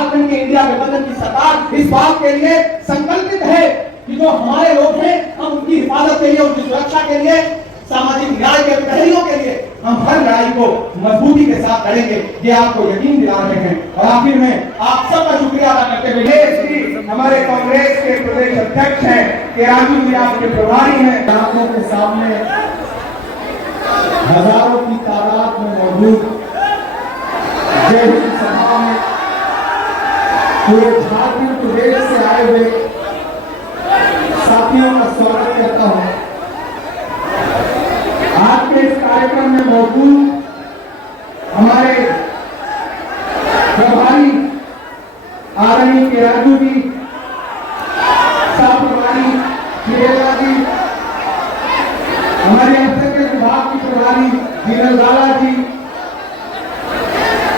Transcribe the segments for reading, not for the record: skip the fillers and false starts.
झारखंड के इंडिया गठबंधन की सरकार इस बात के लिए संकल्पित है कि जो हमारे लोग हैं हम उनकी हिफाजत के लिए, उनकी सुरक्षा के लिए, सामाजिक न्याय के प्रहरियों के लिए हम हर लड़ाई को मजबूती के साथ लड़ेंगे, ये आपको यकीन दिला रहे हैं। और आखिर में आप सबका शुक्रिया अदा करते हुए हमारे कांग्रेस के प्रदेश अध्यक्ष हैं कि राजू जी आपके प्रभारी हैं, आंखों के सामने हजारों की तादाद में मौजूद जय सभा में पूरे झारखंड प्रदेश से आए हुए साथियों का स्वागत करता हूं। आज के इस कार्यक्रम में मौजूद हमारे प्रभारी आदरणीय के राजू जी, प्रभारी श्रीला जी, हमारे अंतर्गत विभाग की प्रभारी जीनल लाला जी,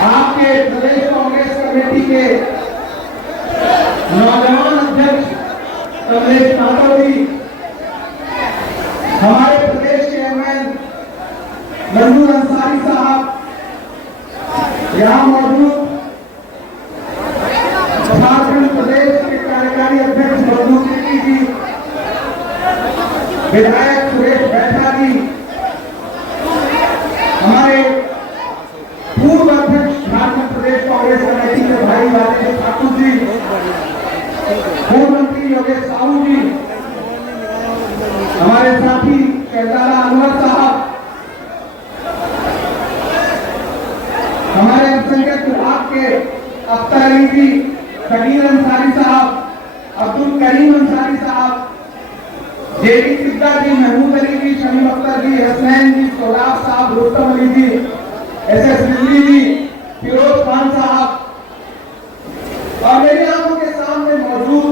आपके प्रदेश कांग्रेस कमेटी के नौजवान अध्यक्ष कमलेश नाथो जी, हमारे प्रदेश चेयरमैन मंजूर अंसारी साहब, यहाँ मौजूद झारखंड प्रदेश के कार्यकारी अध्यक्ष मंजूर जी, विधायक सुरेश बैठा जी, हमारे पूर्व अध्यक्ष झारखंड प्रदेश कांग्रेस कमेटी के भाई राजेश ठाकुर जी, पूर्व मंत्री योगेश साहू जी, हमारे साथी शहजादा अनवर साहब, हमारे अल्पसंख्यक विभाग के अख्तर अली जी, शकील अंसारी साहब, अब्दुल करीम अंसारी साहब, जेडी सिद्धा जी, महमूद अली जी, शमीम अख्तर जी, हसनैन जी, सोलाब साहब, रुस्तम अली जी, एसएस दिल्ली जी, फिरोज खान साहब, और मेरी आंखों के सामने मौजूद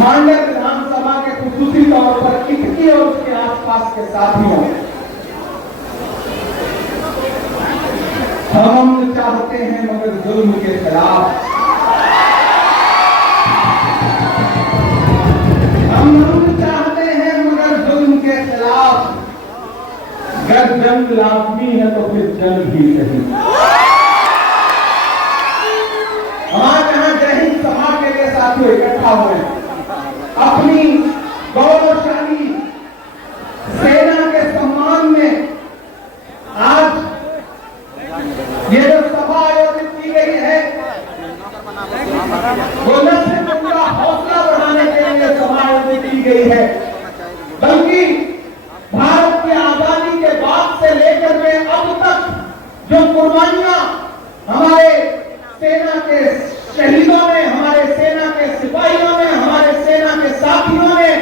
मांडर विधानसभा के खुसूसी तौर पर इटकी और उसके आसपास के साथियों, हम चाहते हैं मगर जुल्म के खिलाफ, हम चाहते हैं मगर जुल्म के खिलाफ, अगर जंग लाजमी है तो फिर जंग भी सही। हमारे यहाँ जय हिंद सभा के लिए साथियों इकट्ठा हुए, अपनी गौरवशाली सेना के सम्मान में आज ये जो सभा आयोजित की गई है वो न सिर्फ उनका हौसला बढ़ाने के लिए सभा आयोजित की गई है, बल्कि भारत की आजादी के बाद से लेकर के अब तक जो कुर्बानियां हमारे सेना के शहीदों ने, हमारे सेना के सिपाहियों ने, हमारे सेना के साथियों ने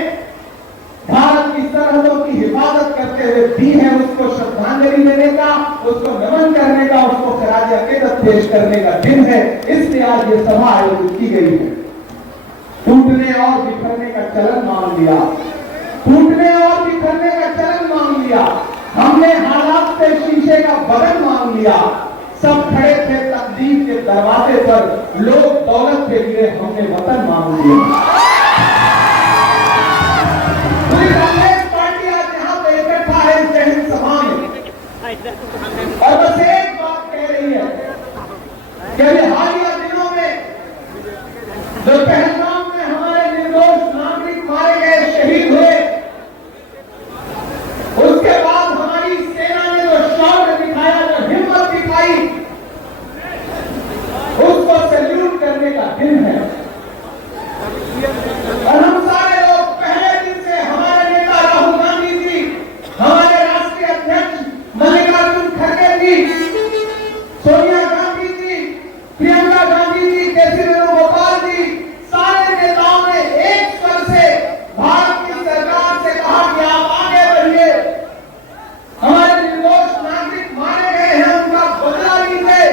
भारत की सरहदों की हिफाजत करते हुए दी है, उसको श्रद्धांजलि देने का, उसको नमन करने का, उसको खराज अकीदत पेश करने का दिन है। इसलिए आज ये सभा आयोजित की गई है। टूटने और बिखरने का चलन मान लिया, टूटने और बिखरने का चलन मान लिया, हमने हालात से शीशे का बदन मान लिया, सब खड़े थे तकदीर के दरवाजे पर, लोग दौलत के लिए हमने वतन मांग लिया। पूरी कांग्रेस पार्टी आज यहाँ पे इकट्ठा है जय हिंद सभा में, और बस एक बात कह रही है कि हालिया दिनों में जो पहलगाम में हमारे निर्दोष नागरिक मारे गए, शहीद हुए, उसके बाद हमारी सेना ने जो शौर्य दिखाया, जो हिम्मत दिखाई, उसको सैल्यूट करने का दिन है। और हम सारे लोग पहले दिन से हमारे नेता राहुल गांधी जी, हमारे राष्ट्रीय अध्यक्ष मल्लिकार्जुन खड़गे जी, सोनिया गांधी जी, प्रियंका गांधी जी, केसी वेणुगोपाल जी, सारे नेताओं ने एक स्वर से भारत की सरकार से कहा कि आप आगे बढ़िए, हमारे निर्दोष नागरिक मारे गए हैं, उनका बदला लीजिए।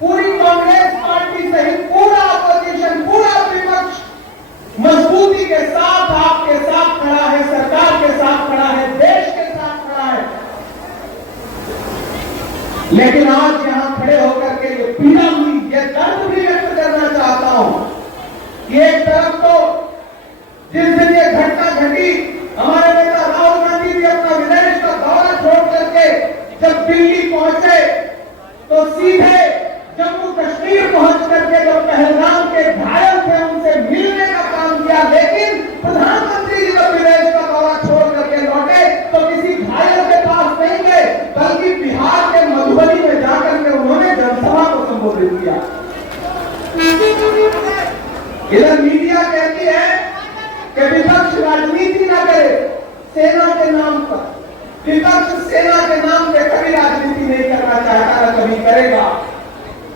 पूरी कांग्रेस पार्टी सहित पूरा अपोजिशन, पूरा विपक्ष मजबूती के साथ आपके साथ खड़ा है, सरकार के साथ खड़ा है, देश के साथ खड़ा है। लेकिन आज यहां खड़े होकर के ये पीड़ा हुई, ये दर्द भी व्यक्त करना चाहता हूं। एक तरफ तो जिस दिन ये घटना घटी, हमारे नेता राहुल गांधी जी अपना विदेश का दौरा छोड़ करके जब दिल्ली पहुंचे तो सीधे जम्मू कश्मीर सेना के नाम पर, विपक्ष सेना के नाम पे कभी राजनीति नहीं करना चाहता, न कभी करेगा।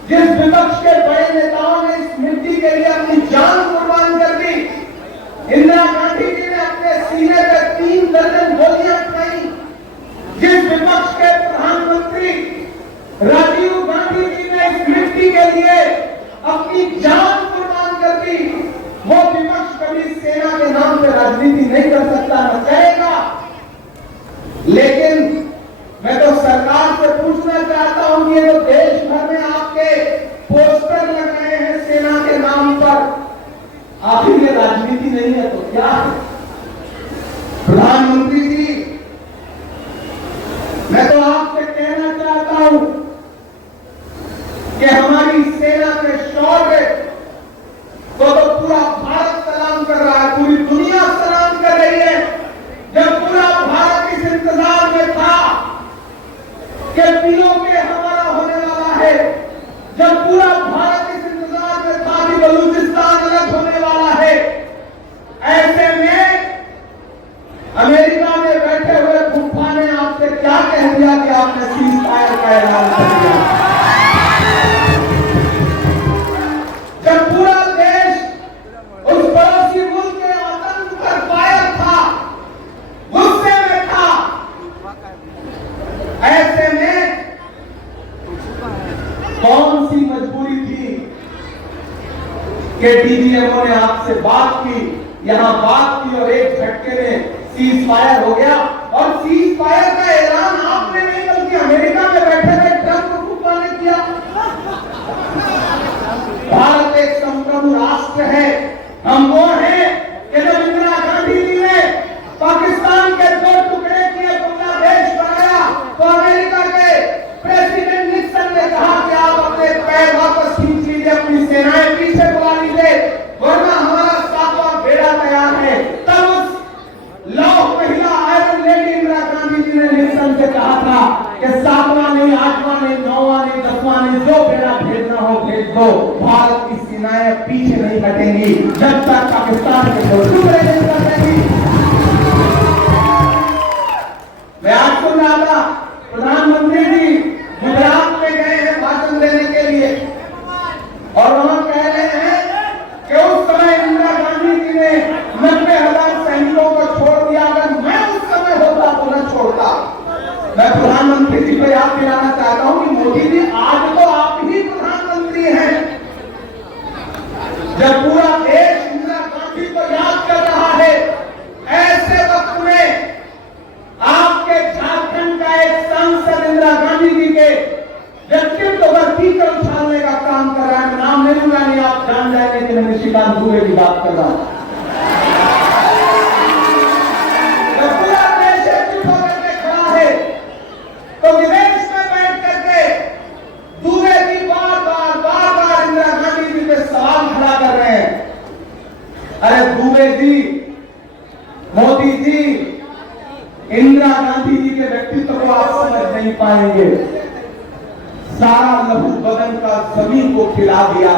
जिस विपक्ष के बड़े नेताओं ने इस मिट्टी के लिए अपनी जान कुर्बान कर दी, इंदिरा गांधी जी ने अपने सीने पे 3 दर्जन गोलियां खाई, जिस विपक्ष के प्रधानमंत्री राजीव गांधी जी ने इस मिट्टी के लिए अपनी जान कुर्बान कर दी, वो विपक्ष कभी सेना के नाम पे राजनीति नहीं कर सकता, न करेगा। लेकिन मैं तो सरकार से पूछना चाहता हूं कि ये जो देश भर में आपके पोस्टर लगाए हैं सेना के नाम पर, आखिर ये राजनीति नहीं है तो क्या है? प्रधानमंत्री जी, मैं तो आपसे कहना चाहता हूं कि हमारी सेना के शौर्य को तो पूरा भारत सलाम कर रहा है, पूरी दुनिया सलाम कर रही है। जब पूरा भारत इस इंतजार में था कि पीओके हमारा होने वाला है, जब पूरा भारत इस इंतजार में था कि बलूचिस्तान अलग होने वाला है, ऐसे में अमेरिका में बैठे हुए फूफा ने आपसे क्या कह दिया कि आपने सीज फायर का ऐलान कर दिया। जब पूरा देश उस पड़ोसी मुल्क के आतंक पर फायर था, गुस्से में था, ऐसे में कौन सी मजबूरी थी कि डीजीएमओ ने आपसे बात की, यहां बात की और एक झटके में सीज फायर हो गया। और सीज फायर का ऐलान आपने नहीं बल्कि अमेरिका में बैठे हुए ट्रंप फूफा ने किया। भारत एक संप्रभु राष्ट्र है, हम वो हैं कि जब इंदिरा गांधी जी ने पाकिस्तान के 2 टुकड़े किए, बांग्लादेश बनाया, तो अमेरिका के प्रेसिडेंट निक्सन ने कहा कि आप अपने पैर वापस खींच लीजिए, अपनी सेनाएं पीछे बुला लीजिए, वरना हमारा 7वां बेड़ा तैयार है। तब उस लौह महिला आयरन लेडी इंदिरा गांधी जी ने निक्सन से कहा था कि 7वां नहीं, 8वां नहीं, 9वां नहीं, 10वां नहीं, जो बेड़ा भेजना हो भेज दो, भारत की सेनाएं पीछे नहीं हटेंगी जब तक पाकिस्तान के टुकड़े नहीं कर देंगी। मैं आज सुन रहा था प्रधानमंत्री जी गुजरात में गए हैं भाषण देने के लिए, और वहां कह रहे हैं कि उस समय इंदिरा गांधी जी ने 90,000 सैनिकों को छोड़ दिया, अगर मैं उस समय होता तो न छोड़ता। मैं प्रधानमंत्री जी को याद दिलाना चाहता हूं कि मोदी जी आज तो आप ही प्रधानमंत्री हैं। जब पूरा देश इंदिरा गांधी को याद कर रहा है, ऐसे वक्त में आपके झारखंड का एक सांसद इंदिरा गांधी जी के व्यक्तित्व पर कीचड़ उछालने का काम कर रहा है। नाम नहीं लूंगा, नहीं आप जान जाएंगे कि मैं निशिकांत दुबे की बात कर रहा हूं। जब पूरा देश एकजुट होकर के खड़ा है, तो विदेश में बैठ करके दुबे जी बार बार इंदिरा गांधी जी पे सवाल खड़ा कर रहे हैं। अरे दुबे जी, मोदी जी, इंदिरा गांधी जी के व्यक्तित्व को आप समझ नहीं पाएंगे। सारा लहू बदन का जमीन को खिला दिया,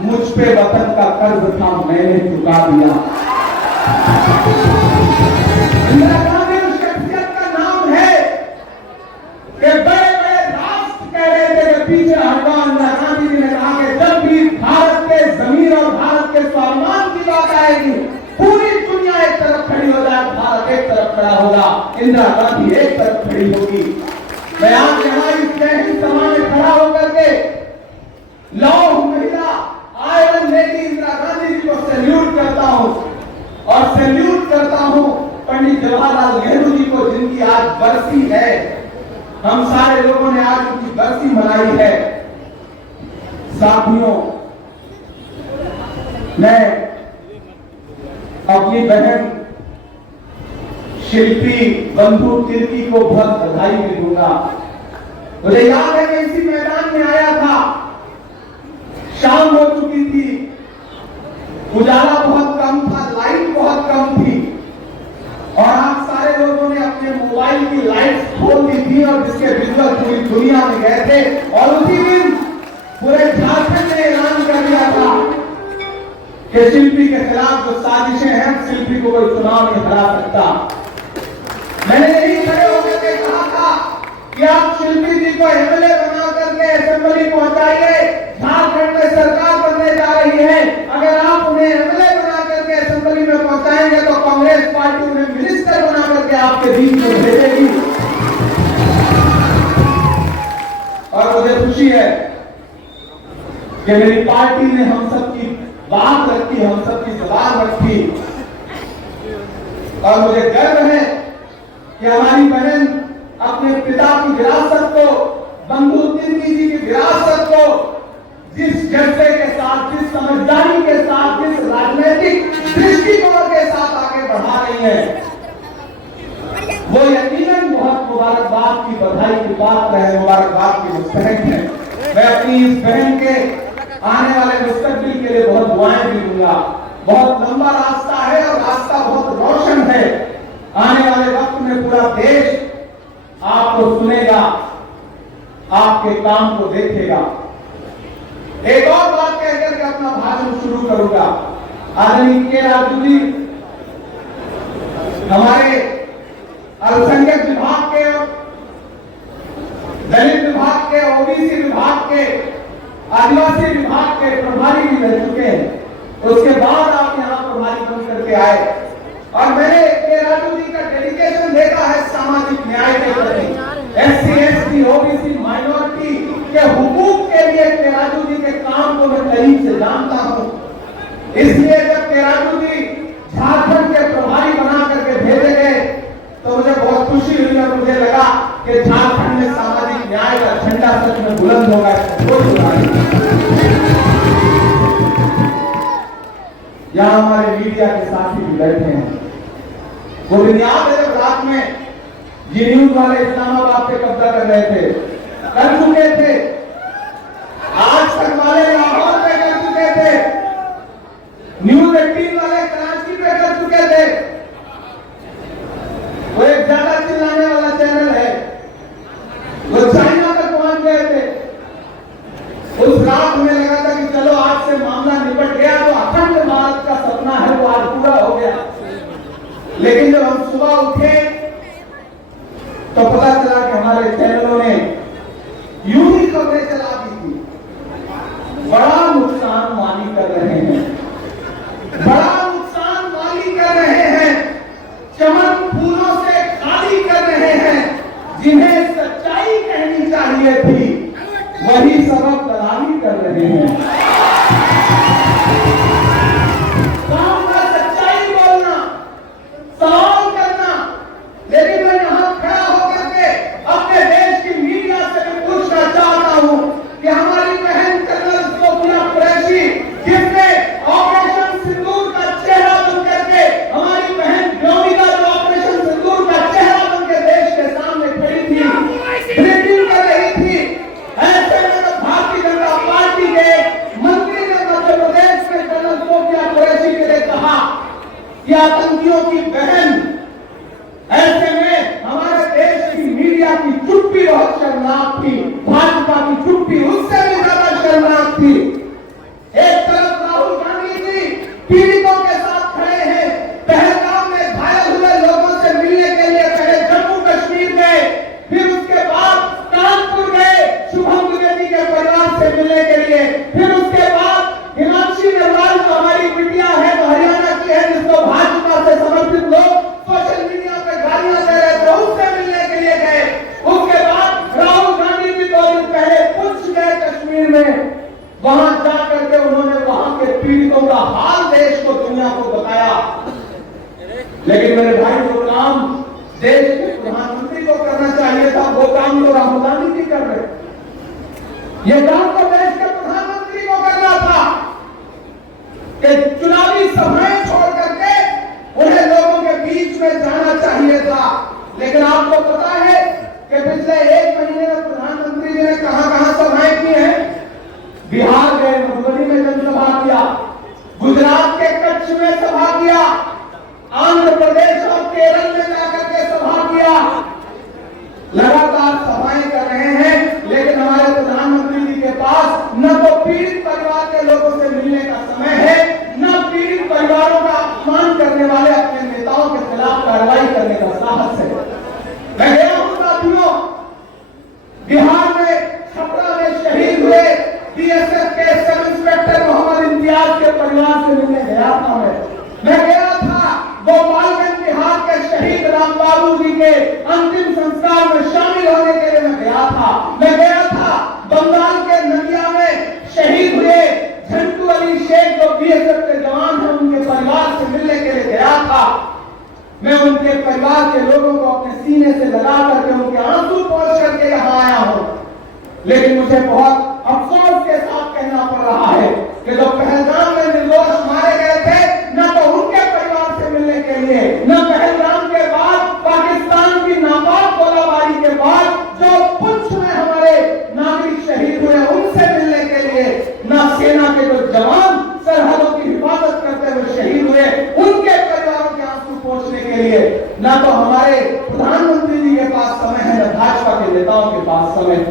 मुझ पे वतन का कर्ज था मैंने चुका दिया। इंदिरा गांधी उस शख्सियत का नाम है कि बड़े बड़े राष्ट्र कह रहे थे कि पीछे हटवा। इंदिरा गांधी जी ने कहा कि जब भी भारत के जमीन और भारत के स्वाभिमान की बात आएगी, पूरी दुनिया एक तरफ खड़ी हो जाए, भारत एक तरफ खड़ा होगा, इंदिरा गांधी एक तरफ खड़ी होगी। मैं आज यहाँ इस जय हिंद सभा में खड़ा होकर के लौह महिला आयरन लेडी इंदिरा गांधी जी को सैल्यूट करता हूँ, और सैल्यूट करता हूँ पंडित जवाहरलाल नेहरू जी को, जिनकी आज बरसी है। हम सारे लोगों ने आज उनकी बरसी मनाई है। साथियों, मैं अपनी बहन शिल्पी बंधु तिर्की को बहुत बधाई भी दूंगा। मुझे याद है कि इसी मैदान में आया था, शाम हो चुकी थी, उजाला बहुत कम था, लाइट बहुत कम थी, और आप सारे लोगों ने अपने मोबाइल की लाइट्स खोल दी थी और जिसके विजुअल पूरी दुनिया में गए थे। और उसी दिन पूरे झारखंड ने ऐलान कर दिया था कि शिल्पी के खिलाफ जो साजिशें हैं, शिल्पी को कोई चुनाव नहीं हरा सकता। मैंने यही खड़े होकर के कहा था कि आप शिल्पी जी को एमएलए बना करके असेंबली पहुंचाइए। झारखंड में सरकार बनने जा रही है, अगर आप उन्हें एमएलए बना करके असेंबली में पहुंचाएंगे तो कांग्रेस पार्टी उन्हें मिनिस्टर बना करके आपके बीच में भेजेगी। और मुझे खुशी है कि मेरी पार्टी ने हम सबकी बात रखी, हम सबकी जबान रखी। और मुझे गर्व है कि हमारी बहन अपने पिता की विरासत को, बंधु तिर्की जी की विरासत को जिस जज्बे के साथ, जिस समझदारी के साथ, जिस राजनीतिक दृष्टिकोण के साथ आगे बढ़ा रही है, वो यकीनन बहुत मुबारकबाद की, बधाई की बात है, मुबारकबाद की मुस्तहक है। मैं अपनी इस बहन के आने वाले मुस्तकबिल के लिए बहुत दुआएं भी दूंगा। बहुत लंबा रास्ता है और रास्ता बहुत रोशन है। आने वाले वक्त में पूरा देश आपको सुनेगा, आपके काम को देखेगा। एक और बात कहकर के अपना भाषण शुरू करूंगा। आदरणीय के राजू जी हमारे अल्पसंख्यक विभाग के, दलित विभाग के, ओबीसी विभाग के, आदिवासी विभाग के प्रभारी भी रह चुके हैं। उसके बाद आप यहाँ प्रभारी बन करके आए और मैंने के राजू जी का डेडिकेशन देखा है सामाजिक न्याय के प्रति, एससी, एसटी, ओबीसी, माइनॉरिटी के हुकूक के लिए के राजू जी के काम को मैं करीब से जानता हूँ। इसलिए जब के राजू जी झारखंड के प्रभारी बना करके भेजे गए तो मुझे बहुत खुशी हुई और मुझे लगा कि झारखंड में सामाजिक न्याय का झंडा सच में बुलंद होगा। यहाँ हमारे मीडिया के साथी भी बैठे हैं। वो दिन याद है जब रात में ये न्यूज वाले इस्लामाबाद पे कब्जा कर रहे थे, कर चुके थे, आज तक वाले लाहौर पे कर चुके थे, न्यूज 18 वाले कराची पे कर चुके थे। वो एक ज्यादा चिल्लाने वाला चैनल है, वो चाइना तक पहुंच गए थे। उस रात हमें लगा था कि चलो आज से मामला निपट गया, तो अखंड भारत का सपना है वो आज पूरा हो गया। लेकिन जब हम सुबह उठे तो पता चला कि हमारे चैनलों ने यूं ही खबरें चला दी थी, बड़ा नुकसान माली कर रहे हैं, बड़ा नुकसान माली कर रहे हैं, चमन फूलों से खाली कर रहे हैं। जिन्हें सच्चाई कहनी चाहिए थी वही सबक दलाली कर रहे हैं। काम का सच्चाई बोलना, सवाल करना, लेकिन मैं यहां खड़ा होकर के अपने देश की मीडिया से भी पूछना चाहता हूं कि हमारी बहन कर्नल सोफिया कुरैशी, जिसने ऑपरेशन सिंदूर का चेहरा बन करके, हमारी बहन व्योमिका जो ऑपरेशन सिंदूर का चेहरा बन के देश के सामने खड़ी थी, ब्रीफिंग कर रही थी, ऐसे में तो भारतीय जनता पार्टी के मंत्री ने मध्य प्रदेश में कर्नल सोफिया कुरैशी के लिए कहा कि आतंकियों की बहन। ऐसे में हमारे देश की मीडिया की चुप्पी बहुत शर्मनाक थी, भाजपा की चुप्पी उससे भी ज्यादा शर्मनाक थी। एक तरफ राहुल गांधी जी पीड़ितों के साथ खड़े हैं, पहलगाम में घायल हुए लोगों से मिलने के लिए पहले जम्मू कश्मीर गए, फिर उसके बाद कानपुर गए शुभम द्विवेदी के परिवार से मिलने के लिए, फिर उसके बाद हिमांशी निर्वाल जो हमारी बिटिया है, वो हरियाणा की है, जिसको भाजपा से समर्थित लोग सोशल मीडिया पे गालियां दे रहे थे, उससे मिलने के लिए गए। उसके बाद राहुल गांधी जी 2 दिन पहले पुंछ गए कश्मीर में, वहां जाकर के उन्होंने वहां के पीड़ितों का हाल देश को, दुनिया को बताया। लेकिन मेरे भाई जो काम देश के प्रधानमंत्री को करना चाहिए था वो काम तो राहुल गांधी जी कर रहे। ये काम तो देश के प्रधानमंत्री को करना था कि चुनावी सभाएं छोड़ करके उन्हें लोगों के बीच में जाना चाहिए था। लेकिन आपको पता है कि पिछले 1 महीने में प्रधानमंत्री जी ने कहां-कहां सभाएं की हैं? बिहार गए, मधुबनी में जनसभा किया, गुजरात के कच्छ में सभा किया, आंध्र प्रदेश और केरल में जाकर के सभा किया। लगातार सभाएं कर रहे हैं, लेकिन हमारे प्रधानमंत्री जी के पास न तो पीड़ित परिवार के लोगों से मिलने का समय है, न पीड़ित परिवारों का अपमान करने वाले अपने नेताओं के खिलाफ कार्रवाई करने का साहस है। बाबूजी के अंतिम संस्कार में शामिल होने के लिए मैं गया था। मैं गया था बंगाल के नदिया में शहीद हुए झंटू अली शेख जो बीएसएफ के जवान हैं, उनके परिवार से मिलने के लिए गया था। मैं उनके परिवार के लोगों को अपने सीने से लगा करके उनके आंसू पोंछ करके यहाँ आया हूं। लेकिन मुझे बहुत अफसोस के साथ कहना पड़ रहा है कि जो पहलगाम में निर्दोष मारे गए थे, न तो उनके परिवार से मिलने के लिए, न पहलगाम के बाद पाकिस्तान की नापाक गोलाबारी के बाद जो पुंछ में हमारे नागरिक शहीद हुए उनसे मिलने के लिए, न सेना के जो जवान सरहदों की हिफाजत करते हुए शहीद हुए उनके परिवारों के आंसू पोंछने के लिए, न तो हमारे प्रधानमंत्री जी के पास समय है, न भाजपा के नेताओं के पास समय।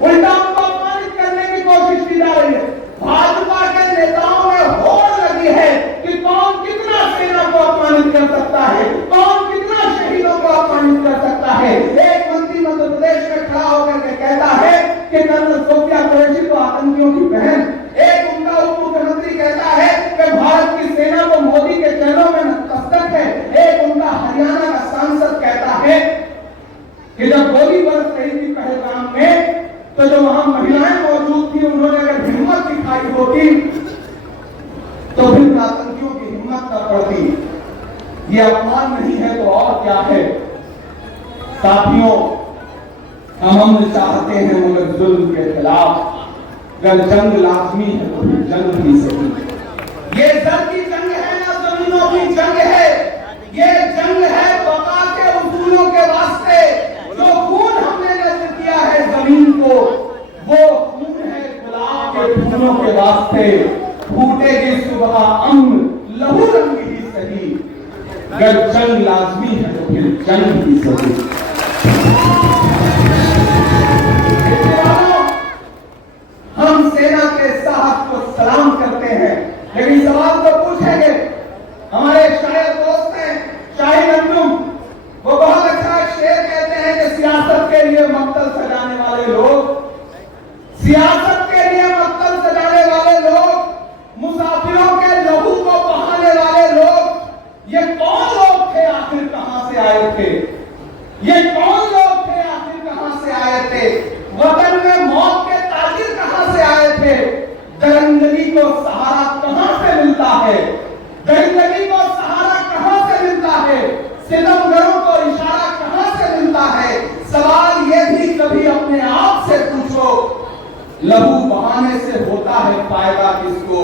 उल्टा उनको अपमानित करने की कोशिश की जा रही है। भाजपा के नेताओं में होड़ लगी है कि कौन कितना सेना को अपमानित कर सकता है, कौन कितना शहीदों को अपमानित कर सकता है। एक मंत्री मध्य प्रदेश में खड़ा होकर के कहता है कि कर्नल सोफिया कुरैशी तो आतंकियों की बहन। एक उनका उप मुख्यमंत्री कहता है कि भारत की सेना तो मोदी के चरणों में नतमस्तक है। एक उनका हरियाणा का सांसद कहता है कि जब गोली बरस रही थी पहलगाम में, तो जो वहां महिलाएं मौजूद थी, उन्होंने अगर हिम्मत दिखाई होती तो फिर आतंकियों की हिम्मत न पड़ती। ये अपमान नहीं है तो और क्या है। साथियों, हम चाहते हैं मगर जुल्म के खिलाफ अगर जंग लाजमी है तो फिर जंग भी सही। ये जंग की जंग है ना जमीनों की जंग है। ये जंग है बका के उसूलों के वास्ते। जो खून हमने नष्ट किया है जमीन को, वो खून है गुलाब के फूलों के वास्ते। फूटेगी सुबह अम्न लहू रंग ही सही। अगर जंग लाजमी है तो फिर जंग ही सही। हम सेना के साहस को सलाम करते हैं, लेकिन सवाल तो पूछेंगे। हमारे शायर दोस्त हैं शाहिद अंजुम, वो बहुत अच्छा शेर कहते हैं कि सियासत के लिए मक्तल सजाने वाले लोग, सियासत के लिए मक्तल सजाने वाले लोग, मुसाफिरों के लहू को बहाने वाले लोग, ये कौन लोग थे आखिर कहां से आए थे? ये कौन लोग थे आखिर कहां से आए थे? वतन में मौत के ताजिर कहां से आए थे? दरिंदगी को सहारा कहां से मिलता है? दरिंदगी को सहारा कहां से मिलता है? सितमगरों को इशारा कहां से मिलता है? सवाल ये भी कभी अपने आप से पूछो, लहू बहाने से होता है फायदा किसको?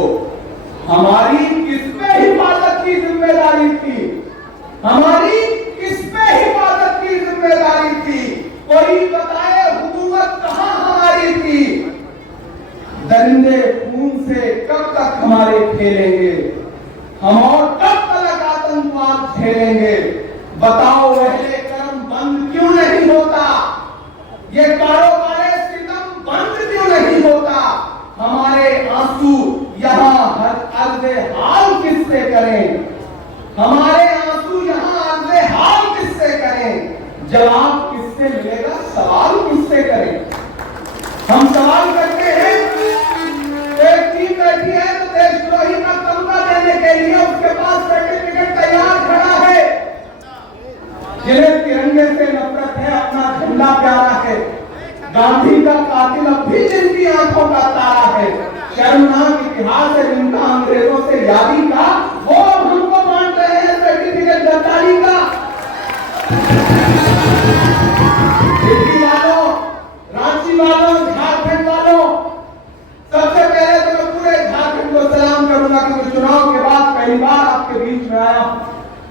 हमारी किस पे हिफाजत की जिम्मेदारी थी? हमारी किस पे हिफाजत की जिम्मेदारी थी? कोई बताए हुकूमत कहां हमारी थी? दरिंदे खून से कब तक हमारे खेलेंगे? हम और कब तक आतंकवाद झेलेंगे? बताओ अहले करम बंद क्यों नहीं होता? ये कारोबारे सितम बंद क्यों नहीं होता? हमारे आंसू यहाँ अर्ज़े हाल किससे करें? हमारे आंसू यहाँ अर्ज़े हाल किससे करें? जवाब किससे मिलेगा? सवाल किससे करें? हम सवाल करते हैं। एक टीम बैठी है तो देशद्रोही का तमगा देने के लिए उसके पास सर्टिफिकेट तैयार खड़ा है। जिन्हें तिरंगे से नफरत है, अपना झंडा प्यारा है, गांधी का कातिल अब भी जिनकी आंखों का तारा है, शर्मनाक इतिहास है जिनका अंग्रेजों से यादी का, वो हमको बांट रहे हैं सर्टिफिकेट गद्दारी का। दिल्ली वालों, रांची वालों, झारखंड वालों, सबसे पहले तो मैं पूरे झारखंड को सलाम करूंगा क्योंकि चुनाव के बाद पहली बार आपके बीच में आया।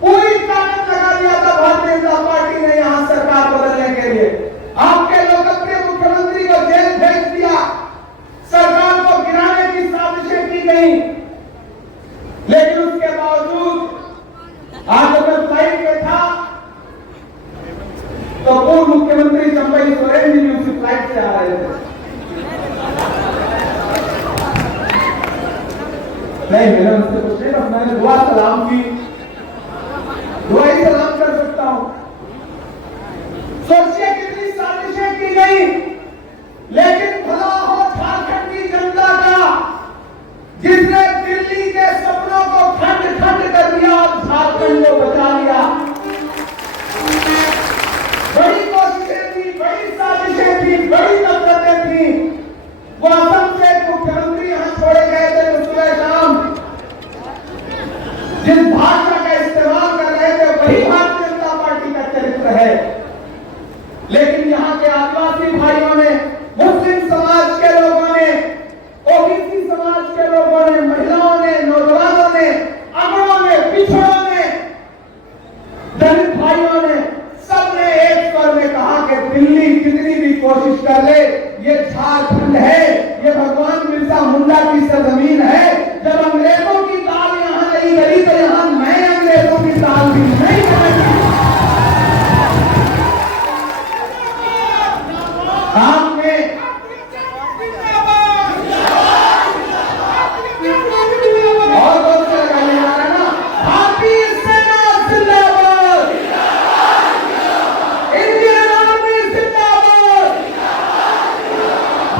पूरी ताकत लगा दिया था भारतीय जनता पार्टी ने यहां सरकार बदलने के लिए। आपके लोकप्रिय मुख्यमंत्री को जेल भेज दिया, सरकार को गिराने की साजिशें की गई, लेकिन उसके बावजूद आज अगर फ्लाइट में था तो पूर्व मुख्यमंत्री चंपई सोरेन जी भी उसी फ्लाइट से आ रहे थे। नहीं, मैंने उनसे कुछ नहीं, बस मैंने दुआ सलाम की, दुआ ही सलाम कर सकता हूं। सोचिए कितनी साजिशें की गई, लेकिन भला हो झारखंड की जनता का जिसने दिल्ली के सपनों को खंड खंड कर दिया और झारखंड को बचा लिया। दिल्ली कितनी भी कोशिश कर ले, ये झारखंड है, ये भगवान बिरसा मुंडा की सरजमीन है। जब अंग्रेजों की दाल यहाँ नहीं गली तो यहाँ मैं अंग्रेजों की दाल भी नहीं गलेगी। आपने और दोस्त लगाने वाला ना, भारतीय सेना जिंदाबाद, इंडियन आर्मी जिंदाबाद,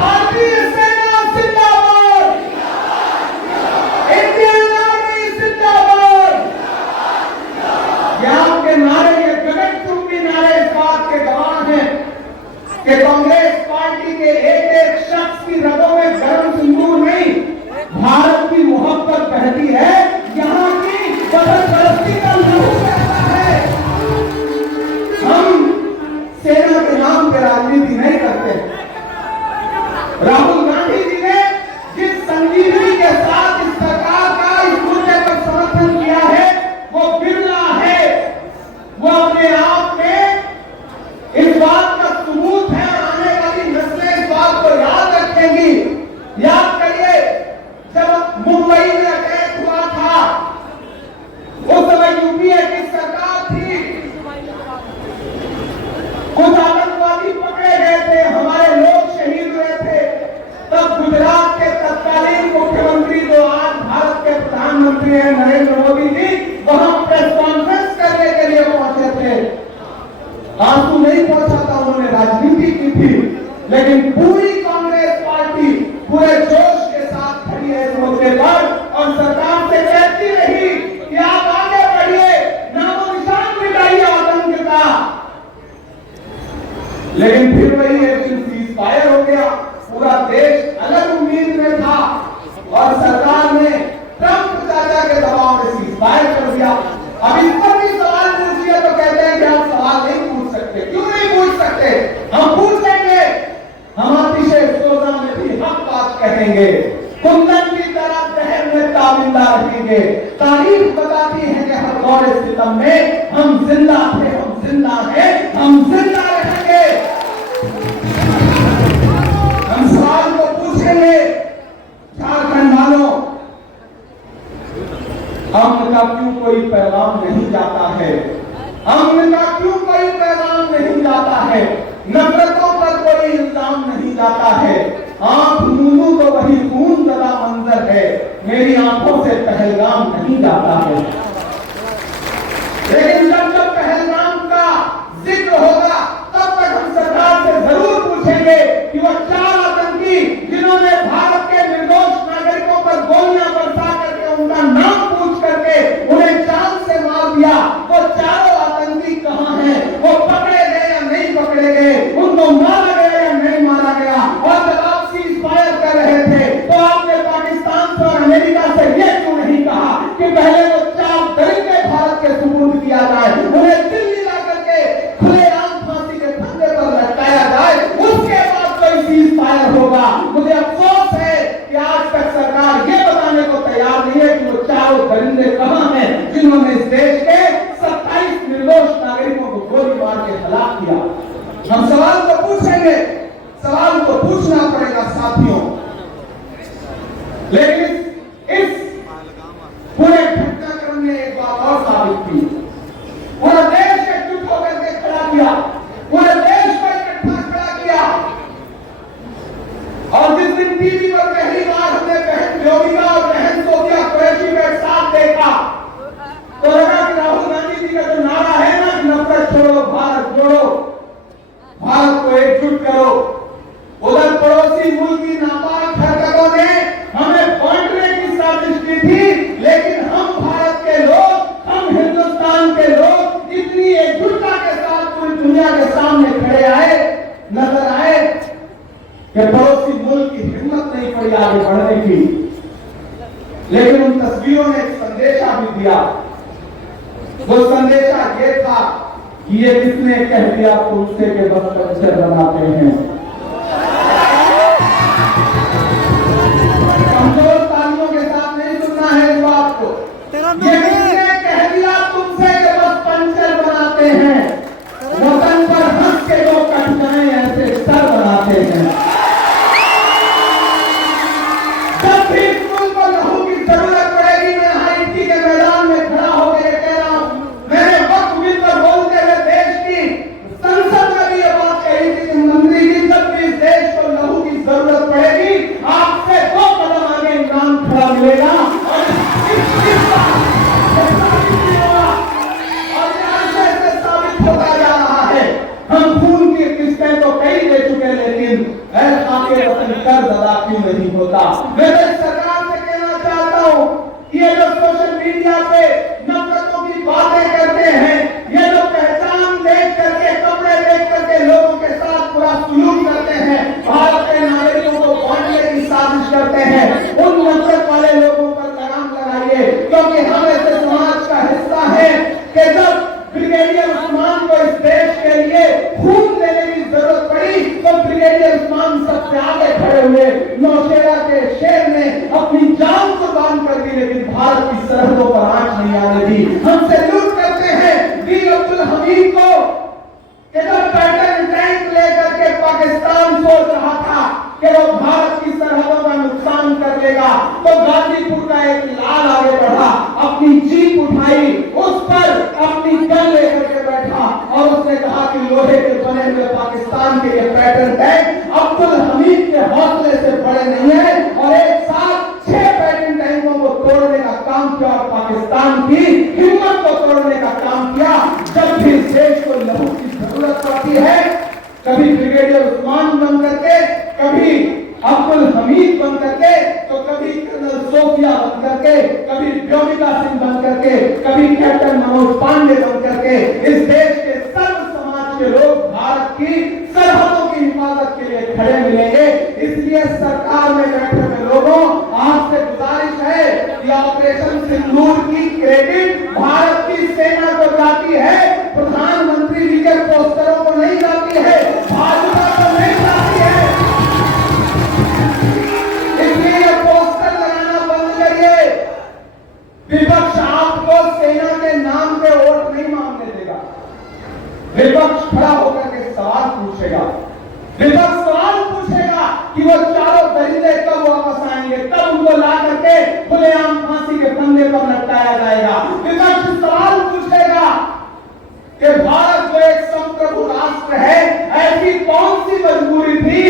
भारतीय सेना जिंदाबाद, इंडियन आर्मी जिंदाबाद। ये आपके नारे, ये गगनचुंबी नारे इस बात के गवाह हैं कि कांग्रेस पार्टी के एक शख्स की रगों में गर्म सिंदूर नहीं, भारत की मोहब्बत बहती है, यहाँ की वतन परस्ती का लहू बहता है। हम सेना के नाम पे राजनीति नहीं करते। राहुल गांधी जी ने जिस संजीवनी के साथ इस सरकार का इस मुद्दे पर समर्थन किया है, वो बिरला है। वो अपने आप में इस बात का सबूत है, आने वाली नस्लें इस बात को याद रखेंगी। याद करिए, जब मुंबई में अटैक हुआ था, उस समय यूपीए की सरकार थी, कुछ आतंकवादी पकड़े गए थे, हमारे लोग शहीद हुए थे। तब गुजरात के तत्कालीन मुख्यमंत्री, जो आज भारत के प्रधानमंत्री हैं, नरेंद्र मोदी जी, वहां प्रेस कॉन्फ्रेंस करने के लिए पहुंचे थे। आंसू नहीं पहुंचा था, उन्होंने राजनीति की थी, लेकिन पूरी कांग्रेस पार्टी पूरे जोश के साथ खड़ी है इस मुद्दे पर और सरकार से कहती रही कि आप आगे बढ़िए, नामो निशान मिटाइए आतंक का। लेकिन फिर वही एक दिन सीज फायर हो गया, पूरा देश अलग उम्मीद में था और सरकार ने ट्रंप चाचा के दबाव में सीज फायर कर दिया। अब इस पर भी सवाल पूछिए तो कहते हैं कि आप सवाल नहीं पूछ सकते। क्यों नहीं पूछ सकते? हम पूछ लेंगे, हम अतिशय सोचा में भी हक बात कहेंगे, कुंदन की तरह जहर में ताबिंदा रहेंगे। तारीफ बताती है कि हर दौर सितम में हम जिंदा थे, हम जिंदा हैं, हम जिंदा रहेंगे। हम सवाल को पूछेंगे, झारखंड वालों, अमन का क्यों कोई पैगाम नहीं जाता है? अमन का क्यों कोई पैगाम नहीं जाता है? नफरतों पर कोई इल्जाम नहीं जाता है। आंख मूंदू तो वही खून जदा मंजर है, मेरी आंखों से पहलगाम नहीं जाता है। लेकिन जब जब पहलगाम का जिक्र होगा, तब तक हम सरकार से जरूर पूछेंगे कि वो 4 आतंकी जिन्होंने भारत के निर्दोष नागरिकों पर गोलियां बरसा करके उनका नाम पूछ करके उन्हें जान से मार दिया, वो चारों आतंकी कहां हैं? वो पकड़े गए या नहीं पकड़े गए? उनको मारा गया या नहीं मारा गया? और जब आप सीज फायर कर रहे थे तो आपने पाकिस्तान से और अमेरिका से यह क्यों नहीं कहा कि पहले वो 4 दरिंदे भारत के सुपुर्द किया जाए, उन्हें दिल्ली ला करके खुलेआम फांसी के फंदे पर लटकाया जाए, उसके बाद कोई सीज फायर होगा। मुझे अफसोस है कि आज तक सरकार ये बताने को तैयार नहीं है कि वो 4 दरिंदे कहां हैं जिन्होंने इस देश के 27 निर्दोष नागरिकों को गोली मार के हलाक किया। हम सवाल को पूछेंगे, सवाल को पूछना पड़ेगा साथियों। लेकिन इस पूरे घटनाक्रम ने एक बात और साबित की, पूरा देश एकजुट होकर के खड़ा किया, पूरे देश को इकट्ठा खड़ा किया। और जिस दिन टीवी पर पहली बार हमने बहन योगिता और बहन सोफिया कुरैशी को एक साथ देखा तो लगा कि राहुल गांधी जी का जो नारा है ना, नफरत छोड़ो भारत जोड़ो, भारत को एकजुट करो, उधर पड़ोसी मुल्क की नापाक हरकतों ने हमें बांटने की साजिश की थी, लेकिन हम भारत के लोग, हम हिंदुस्तान के लोग इतनी एकजुटता के साथ पूरी दुनिया के सामने खड़े आए, नजर आए कि पड़ोसी मुल्क की हिम्मत नहीं पड़ी आगे बढ़ने की। लेकिन उन तस्वीरों ने एक संदेशा भी दिया। वो संदेशा ये था कि ये किसने कह दिया तुमसे के बस बच्चे बनाते हैं। कमजोर तालियों के साथ नहीं सुनना है इस बात को। ये किसने कह दिया तुमसे के बस पंचर बनाते हैं। वतन पर हंस के लोग कट क्यों नहीं होता। मैं सरकार से कहना चाहता हूं, ये जो सोशल मीडिया पे नफरतों की बातें करते हैं, ये जो पहचान देख करके, कपड़े देख करके लोगों के साथ पूरा सलूक करते हैं, भारत के नागरिकों को बांटने की साजिश करते हैं, उन नफरत वाले लोगों पर लगाम लगाइए, क्योंकि हम ऐसे समाज का हिस्सा है कि जब ब्रिगेडियर उस्मान को इस देश के लिए खून देने की जरूरत पड़ी तो ब्रिगेडियर उस्मान सबसे आगे खड़े हुए, नौशेरा के शेर ने अपनी जान कुर्बान कर दी, लेकिन भारत की सरहदों पर आंच नहीं आने दी। हम सैल्यूट करते हैं वीर अब्दुल हमीद को, जब पैटर्न टैंक लेकर के पाकिस्तान सोच रहा था कि वो भारत की सरहदों का नुकसान कर लेगा, तो गाजीपुर का एक लाल आगे बढ़ा, अपनी जीप उठाई, उस पर अपनी गन लेकर के बैठा और उसने कहा कि लोहे के बने हुए पाकिस्तान के ये पैटर्न टैंक अब्दुल हमीद के हौसले से बड़े नहीं है, और एक साथ 6 पैटर्न टैंकों को तोड़ने का काम किया और पाकिस्तान की हिम्मत को तोड़ने का काम किया। जब भी देश को लहू की जरूरत पड़ती है, कभी ब्रिगेडियर उस्मान बन करके, कभी अब्दुल हमीद बन करके, तो कभी कर्नल सोफिया बन करके, कभी व्योमिका सिंह बन करके, कभी कैप्टन मनोज पांडे बन करके, इस देश के सर्व समाज के लोग भारत की सरहदों की हिफाजत के लिए खड़े मिलेंगे। इसलिए सरकार में बैठे हुए लोगों, आपसे गुजारिश है कि ऑपरेशन सिंदूर की क्रेडिट भारत की सेना को जाती है, प्रधानमंत्री जी के पोस्टरों को नहीं जाती है, भाजपा को नहीं जाती है। इसलिए पोस्टर लगाना बंद करिए। विपक्ष आपको सेना के नाम पे वोट नहीं मांगने देगा। विपक्ष खड़ा होकर के सवाल पूछेगा, विपक्ष सवाल पूछेगा कि वो चारों दरिंदे कब वापस आएंगे, कब उनको ला करके खुलेआम फांसी के फंदे पर लटकाया जाएगा। विपक्ष सवाल पूछेगा कि भारत जो एक संप्रभु राष्ट्र है, ऐसी कौन सी मजबूरी थी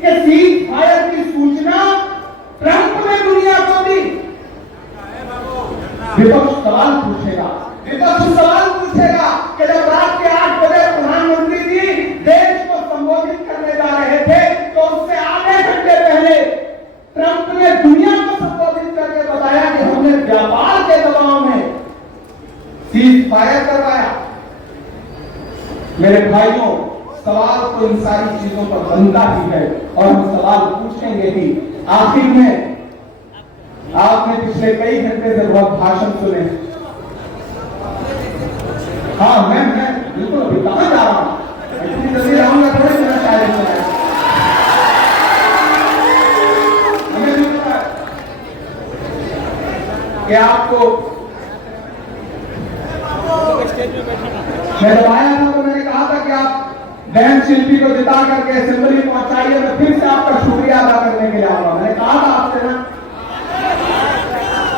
कि सीज फायर की सूचना ट्रंप ने दुनिया को दी। विपक्ष सवाल पूछेगा, विपक्ष सवाल पूछेगा कि जब रात के 8 बजे प्रधानमंत्री जी देश को संबोधित करने जा रहे थे, तो उससे आधे घंटे पहले ट्रंप ने दुनिया को संबोधित करके बताया कि हमने व्यापार के दबाव में सीज फायर करवाया। मेरे भाइयों, सवाल तो इन सारी चीजों पर बनता ही है और हम सवाल पूछेंगे भी। आखिर में आपने पिछले कई घंटे से बहुत भाषण सुने। हाँ, मैं बिल्कुल अभी कहां जा रहा हूं, इतनी जल्दी रहूंगा थोड़ी मेरा शायद सुना। हमें भी पता है कि आपको मैं जब आया था तो मैंने कहा था कि आप बहन शिल्पी को जिता करके असेंबली पहुंचाइए, मैं फिर से आपका शुक्रिया अदा करने के लिए आऊंगा। मैंने कहा था आपसे ना,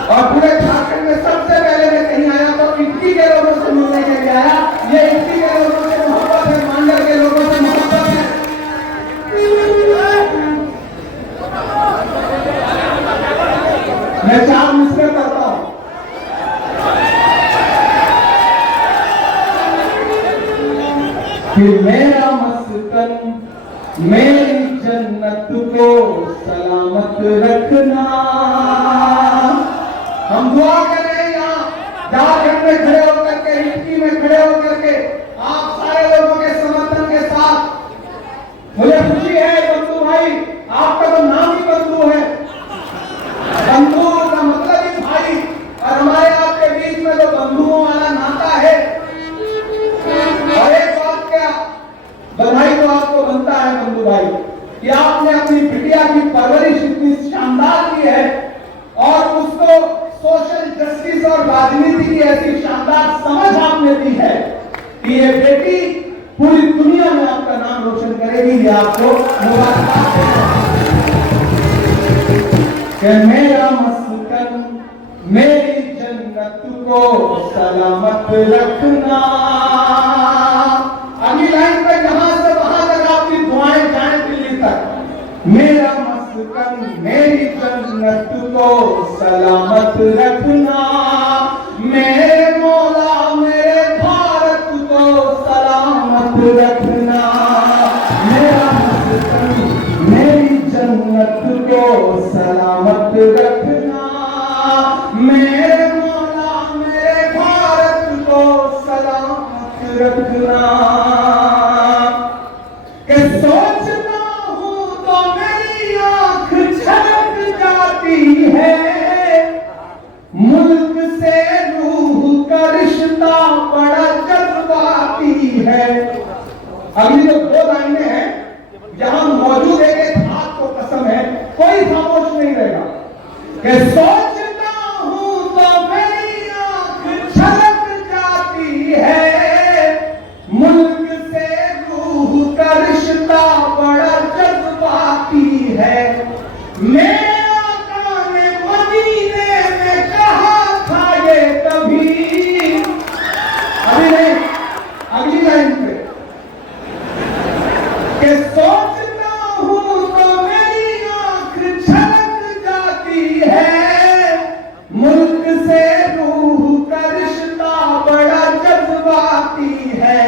और पूरे झारखंड में सबसे पहले मैं कहीं आया तो इटकी के लोगों से मिलने के लिए आया। ये इटकी के लोगों से मोहब्बत है, मांडर के लोगों से मोहब्बत है। मैं 4 मिसरे करता हूं। कि मेरा मस्कन मेरी जन्नत को सलामत रखना। हम दुआ कर रहे हैं यहाँ झारखंड में खड़े होकर के, इटकी में खड़े होकर के, आप सारे लोगों के समर्थन के साथ। मुझे खुशी है बंधु भाई, आपका तो नाम ही बंधु है। बंधु का मतलब ही भाई, और हमारे आपके बीच में जो बंधुओं वाला नाता है, और एक बात क्या बधाई तो आपको बनता है बंधु भाई कि आपने अपनी बिटिया की परवरिश इतनी शानदार की है और उसको सोशल जस्टिस और राजनीति की ऐसी शानदार समझ आपने दी है कि ये बेटी पूरी दुनिया में आपका नाम रोशन करेगी। ये आपको मुबारकबाद है। मेरा मस्कन मेरी जन्नत को सलामत रखना। अगली लाइन पे जहां से वहां तक आपकी दुआएं जाए दिल्ली तक। मेरा मस्कन मेरी जन्नत को सलामत रखना। मेरे मौला मेरे भारत को सलामत रखना। मेरा मस्कन मेरी जन्नत को रखना कि सोचता हूं तो मेरी आंख छलक जाती है, मुल्क से रूह का रिश्ता बड़ा जज्बाती है। अगली जो दो लाइनें हैं जहां मौजूद एक हाथ को कसम है, कोई खामोश नहीं रहेगा कि सोचता हूं तो मेरी आंख छलक जाती है, मुल्क से रूह का रिश्ता बड़ा जज्बाती है। मेरे आका ने मदीने में कहा था ये कभी, अभी नहीं अगली लाइन पे, कि सोचता हूं तो मेरी आंख छलक जाती है, मुल्क से रूह का रिश्ता बड़ा जज्बाती है।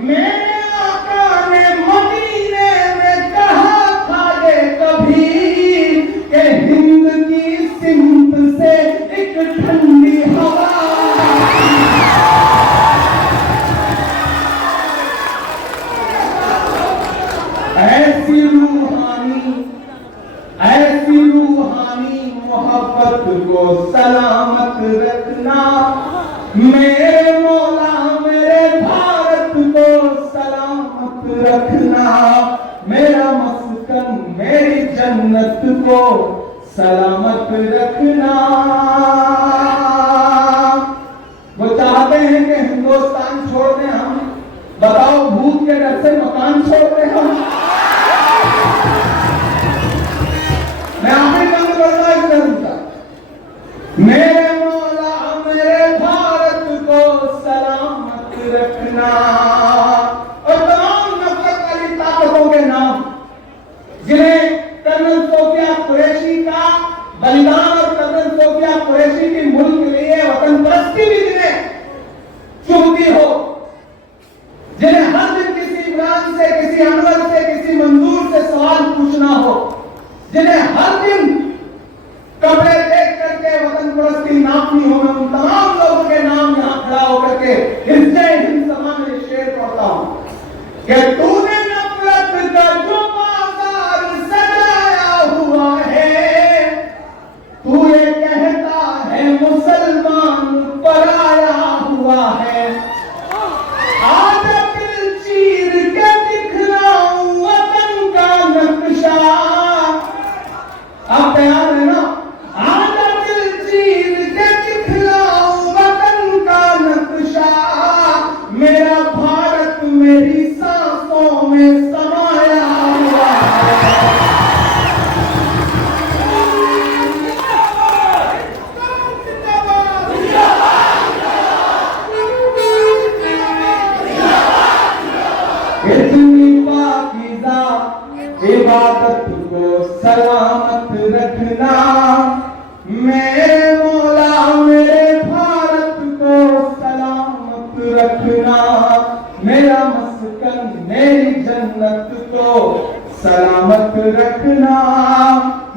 मेरे आका ने मदीने में कहा था ये कभी कि हिंद की सिमत से एक ठंडी हवा, ऐसी रूहानी मोहब्बत को सलामत रखना, मेरे मौला मेरे भारत को सलामत रखना, मेरा मस्कन मेरी जन्नत को सलामत रखना। वो चाहते हैं कि हिंदुस्तान छोड़ दें हम, बताओ भूत के डर से मकान छोड़ दें हम? मैं आखिरी बंद करना इतना, मेरे मौला मेरे भारत को सलामत रखना। और तमाम नफरत वाली ताकतों के नाम जिन्हें कर्नल सोफिया कुरैशी का बलिदान और कर्नल सोफिया कुरैशी की मुल्क के लिए वतन परस्ती भी जिन्हें चुभती हो, जिन्हें हर दिन किसी इमरान से, किसी अनवर से, किसी मंजूर से सवाल पूछना हो, जिन्हें हर दिन कपड़े देख करके वतन परस्ती नापनी हो, मैं उन तमाम लोगों के नाम यहां खड़ा होकर के हिस्से हिंद सभा में शेर पढ़ता हूं कि तूने नफरत का जो बाजार सजाया हुआ है, तू ये कहता है मुसलमान पराया हुआ है, आज दिल चीर के दिखलाऊं वतन का नक्शा। आप तैयार है ना? आज दिल चीर के दिखलाऊं वतन का नक्शा, मेरा भारत मेरी सांसों में समाया हुआ है। इतनी पाकीज़ा इबादत को सलामत रखना, मेरे मौला मेरे भारत को सलामत रखना, मेरा मस्कन मेरी जन्नत को सलामत रखना,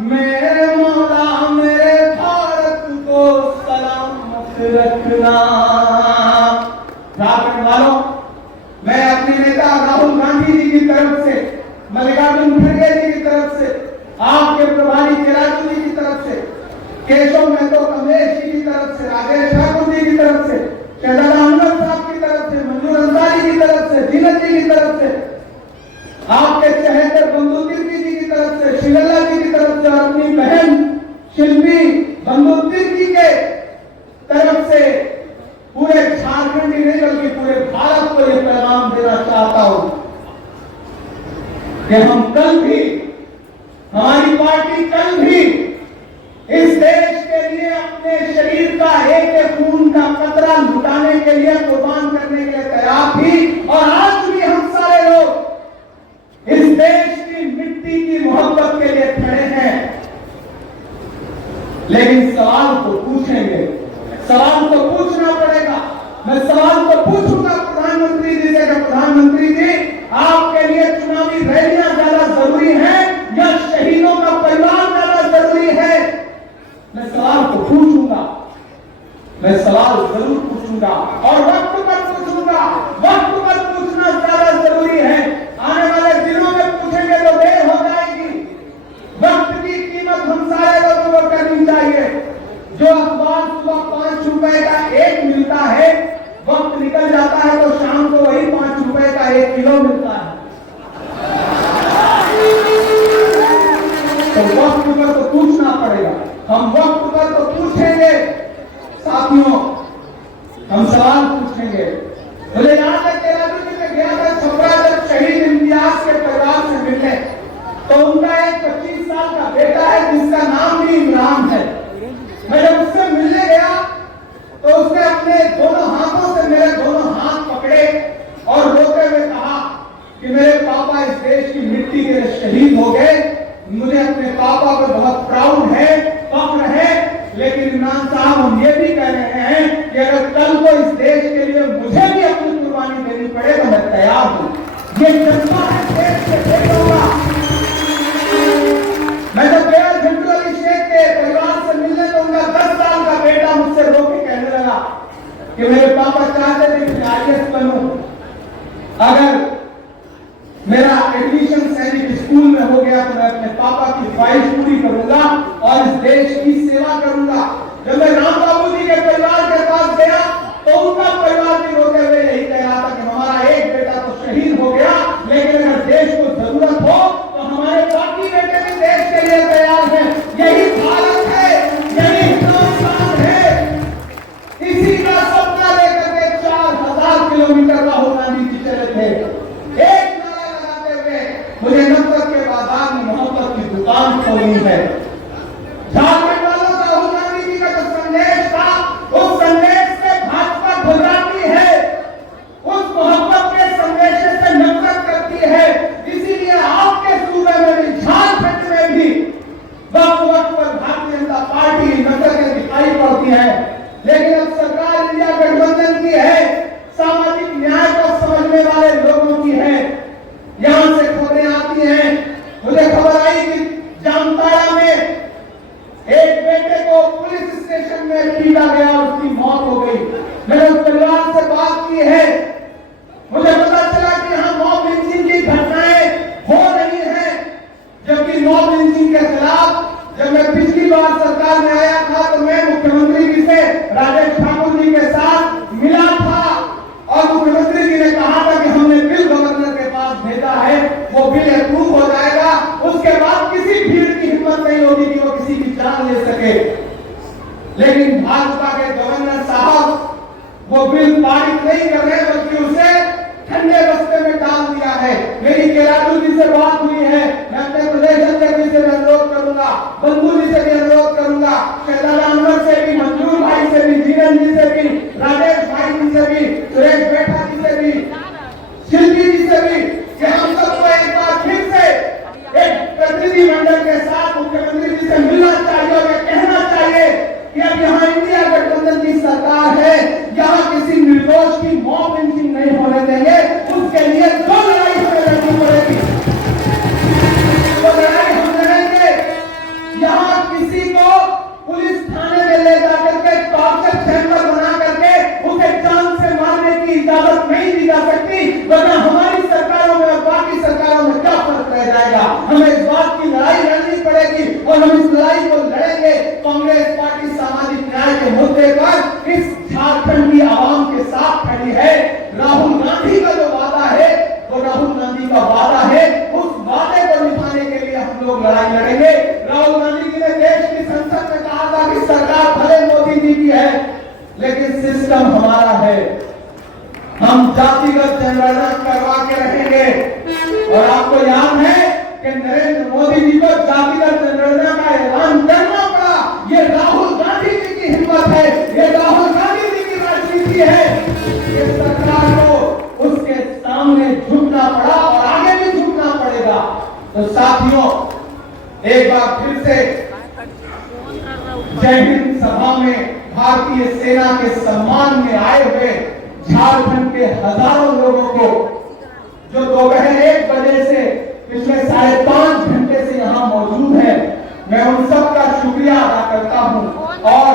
मेरे मौला मेरे भारत को सलामत रखना। झारखंड वालों, मैं अपने नेता राहुल गांधी जी की तरफ से, मल्लिकार्जुन खड़गे जी की तरफ से, आपके प्रभारी चिराजू जी की तरफ से, केशव महतो कमलेश जी की तरफ से, राजेश ठाकुर जी की तरफ से, शहजादा अहमद साहब की तरफ से, मंजूर अंसारी की तरफ से, जीनत जी की तरफ से, आपके चहेतर बंधु तिर्की जी की तरफ से, श्रीलल्ला जी की तरफ से, और अपनी बहन शिल्पी बंधु तिर्की के तरफ से पूरे झारखंड ही नहीं बल्कि पूरे भारत को यह पैगाम देना चाहता हूं कि हम कल भी, हमारी पार्टी कल भी इस देश के लिए अपने शरीर का एक खून का कतरा लुटाने के लिए, कुर्बान करने के लिए तैयार थी। और आज भी हम सारे लोग इस देश की मिट्टी की मोहब्बत के लिए खड़े हैं। लेकिन सवाल तो पूछेंगे, सवाल तो पूछना पड़ेगा। मैं सवाल तो पूछूंगा प्रधानमंत्री जी से, प्रधानमंत्री जी आपके लिए चुनावी रैलियां ज्यादा जरूरी है या शहीदों का परिवार ज्यादा जरूरी है? मैं सवाल तो पूछूंगा, मैं सवाल जरूर पूछूंगा और वक्त पर पूछूंगा। 1 किलो मिलता है। तो वक्त पर तो पूछना पड़ेगा, हम वक्त पर तो पूछेंगे साथियों, हम सवाल पूछेंगे। मुझे याद है केरादू में गया था छपरा, जब शहीद इम्तियाज के परिवार से मिलने, तो उनका एक 25 साल का बेटा है जिसका नाम भी इमरान है। मैं जब उससे मिलने गया तो उसने अपने दोनों हाथों से मेरे दोनों हाथ पकड़े और रोते हुए कहा कि मेरे पापा इस देश की मिट्टी के लिए शहीद हो गए, मुझे अपने पापा पर बहुत प्राउड है, फख्र है। लेकिन इमरान साहब, हम ये भी कह रहे हैं कि अगर कल को इस देश के लिए मुझे भी अपनी कुर्बानी देनी पड़े तो मैं तैयार हूं। ये जज्बा है देश के बेटों का। मैं जब गया झंडू अली शेख के परिवार से मिलने तो उनका 10 साल का बेटा मुझसे रो के कहने लगा कि मेरे पापा चाहते थे कि मैं IAS बनूं, अगर मेरा एडमिशन सैनिक स्कूल में हो गया तो मैं अपने पापा की ख्वाहिश पूरी करूंगा और इस देश की सेवा करूंगा। जब मैं राम बाबू जी के परिवार के पास गया तो उनका परिवार भी रोते हुए यही कह रहा था कि हमारा एक बेटा तो शहीद हो गया, लेकिन अगर देश को जरूरत हो तो हमारे बाकी बेटे भी देश के लिए तैयार हैं। यही भारत है, यही हिंदुस्तान है। इसी का सपना लेकर के 4000 किलोमीटर राहुल गांधी जी चले थे। एक नारा लगाते हुए, मुझे नफरत के बाजार में मोहब्बत की दुकान खोलनी है। झारखंड वालों का राहुल गांधी जी का जो संदेश था, उस संदेश से भाजपा घबराती है, उस मोहब्बत के संदेश से नफरत करती है। इसीलिए आपके सूबे में भी, झारखंड में भी वक्त पर भारतीय जनता पार्टी नजर दिखाई पड़ती है। लेकिन अब सरकार इंडिया गठबंधन की है, सामाजिक न्याय को समझने वाले लोगों की है। यहां से खबरें आती हैं, मुझे खबर आई कि जामताड़ा में एक बेटे को पुलिस स्टेशन में पीटा गया, उसकी मौत हो गई। मैंने उस परिवार से बात की है, मुझे पता चला कि यहां मॉब लिंचिंग की घटनाएं हो रही हैं, जबकि मॉब लिंचिंग के खिलाफ जब मैं पिछली बार सरकार में आया था तो मैं मुख्यमंत्री जी से, राजेश ठाकुर जी के साथ मिला था और मुख्यमंत्री जी ने कहा था कि हमने बिल गवर्नर के पास भेजा है, वो बिल अप्रूव हो जाएगा, उसके बाद किसी भीड़ की हिम्मत नहीं होगी कि वो किसी की जान ले सके। लेकिन भाजपा के गवर्नर साहब वो बिल पारित नहीं कर रहे, बल्कि उसे ठंडे बस्ते में डाल दिया है। मेरी केरादू जी से बात हुई है, मैं अपने प्रदेश अध्यक्ष से भी अनुरोध करूंगा, बंधु जी से भी अनुरोध करूंगा, शहजादा अनवर से भी, मंजूर भाई से भी, जीवन जी से भी, राजेश भाई जी से भी, सुरेश बैठा जी से भी, शिल्पी जी से भी, कि हम सबको एक बार फिर से एक प्रतिनिधिमंडल के साथ मुख्यमंत्री जी से मिलना चाहिए और ये कहना चाहिए कि अब यहाँ इंडिया गठबंधन की सरकार है, यहाँ किसी निर्दोष की मॉब लिंचिंग नहीं होने देंगे। उसके लिए जो लड़ाई हमें लड़नी पड़ेगी, वो लड़ाई हम लड़ेंगे। यहाँ किसी को पुलिस थाने में ले जाकर के टॉर्चर चैम्बर बना करके उसे जान से मारने की इजाजत नहीं दी जा सकती, वरना हमारी सरकारों में और बाकी सरकारों में क्या फर्क रह जाएगा। हमें इस बात की लड़ाई लड़नी पड़ेगी और हम इस लड़ाई को लड़ेंगे। कांग्रेस पार्टी सामाजिक न्याय के मुद्दे पर इस झारखंड की आवाम के साथ खड़ी है। राहुल गांधी का जो वादा है वो राहुल गांधी का वादा है, उस वादे को निभाने के लिए हम लोग लड़ाई लड़ेंगे। राहुल गांधी जी ने देश की संसद में कहा था कि सरकार भले मोदी जी की है, लेकिन सिस्टम हमारा है, हम जातिगत जनगणना करवा के रहेंगे। और आपको याद है कि नरेंद्र मोदी जी को जातिगत जनगणना का ऐलान करना पड़ा, ये राहुल गांधी जी की हिम्मत है, ये राहुल गांधी जी की राजनीति है। ये सरकार को उसके सामने झुकना पड़ा और आगे भी झुकना पड़ेगा। तो साथियों, एक बार फिर से जय हिंद सभा में भारतीय सेना के सम्मान में आए हुए झारखंड के हजारों लोगों को, जो दोपहर 1 बजे से पिछले 5.5 घंटे से यहाँ मौजूद है, मैं उन सब का शुक्रिया अदा करता हूँ। और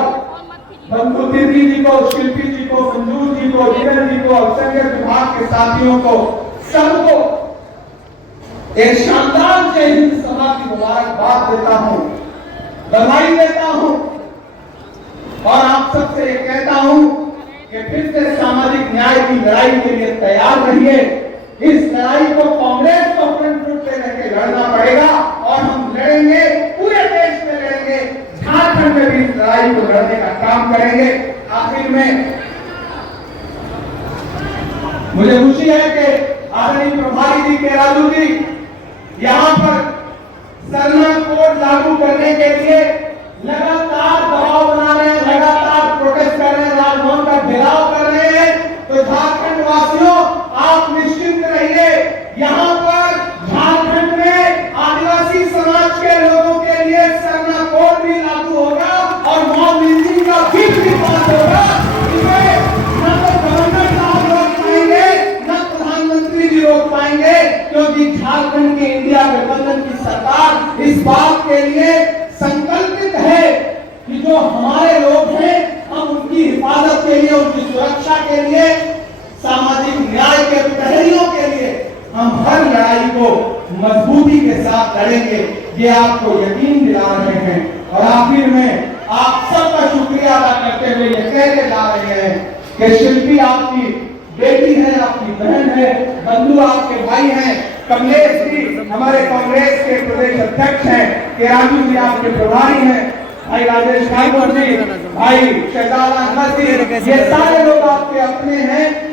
बंधु दीदी जी को, शिल्पी जी को, मंजूर जी को, जीवन जी को, अल्पसंख्यक विभाग के साथियों को, सबको एक शानदार जय हिंद सभा की मुबारकबाद देता हूँ, बधाई देता हूँ और आप सबसे कहता हूँ कि फिर से सामाजिक न्याय की लड़ाई के लिए तैयार रहिए। इस लड़ाई को कांग्रेस को फ्रंट फुट पे लेकर लड़ना पड़ेगा और हम लड़ेंगे, पूरे देश में लड़ेंगे, झारखंड में भी इस लड़ाई को लड़ने का काम करेंगे। आखिर में मुझे खुशी है कि आदरणीय प्रभारी जी के राजू जी यहाँ पर सरना कोड लागू करने के लिए लगातार दबाव बना रहे हैं, लगातार प्रोटेस्ट कर रहे हैं, राजभवन का घेराव कर रहे हैं। तो झारखंड वासियों, आप निश्चिंत रहिए, यहाँ पर झारखंड में आदिवासी समाज के लोगों के लिए सरना कोड भी लागू होगा और मॉब लिंचिंग का बिल भी पास होगा। इसमें न तो गवर्नर साहब रोक पाएंगे, न प्रधानमंत्री जी रोक पाएंगे, क्योंकि झारखंड के इंडिया गठबंधन की सरकार इस बात के लिए संकल्पित है कि जो हमारे लोग हैं हम उनकी हिफाजत के लिए, उनकी सुरक्षा के लिए, सामाजिक न्याय के प्रहरियों के लिए हम हर लड़ाई को मजबूती के साथ लड़ेंगे, ये आपको यकीन दिला रहे हैं। और आखिर में आप सबका शुक्रिया अदा करते हुए ये कहते जा रहे हैं कि शिल्पी आपकी बेटी है, आपकी बहन है, बंधु आपके भाई हैं, कमलेश जी हमारे कांग्रेस के प्रदेश अध्यक्ष हैं, राजू जी आपके प्रभारी हैं, भाई राजेश ठाकुर जी, भाई शहजादा अहमद जी, ये सारे लोग आपके अपने हैं।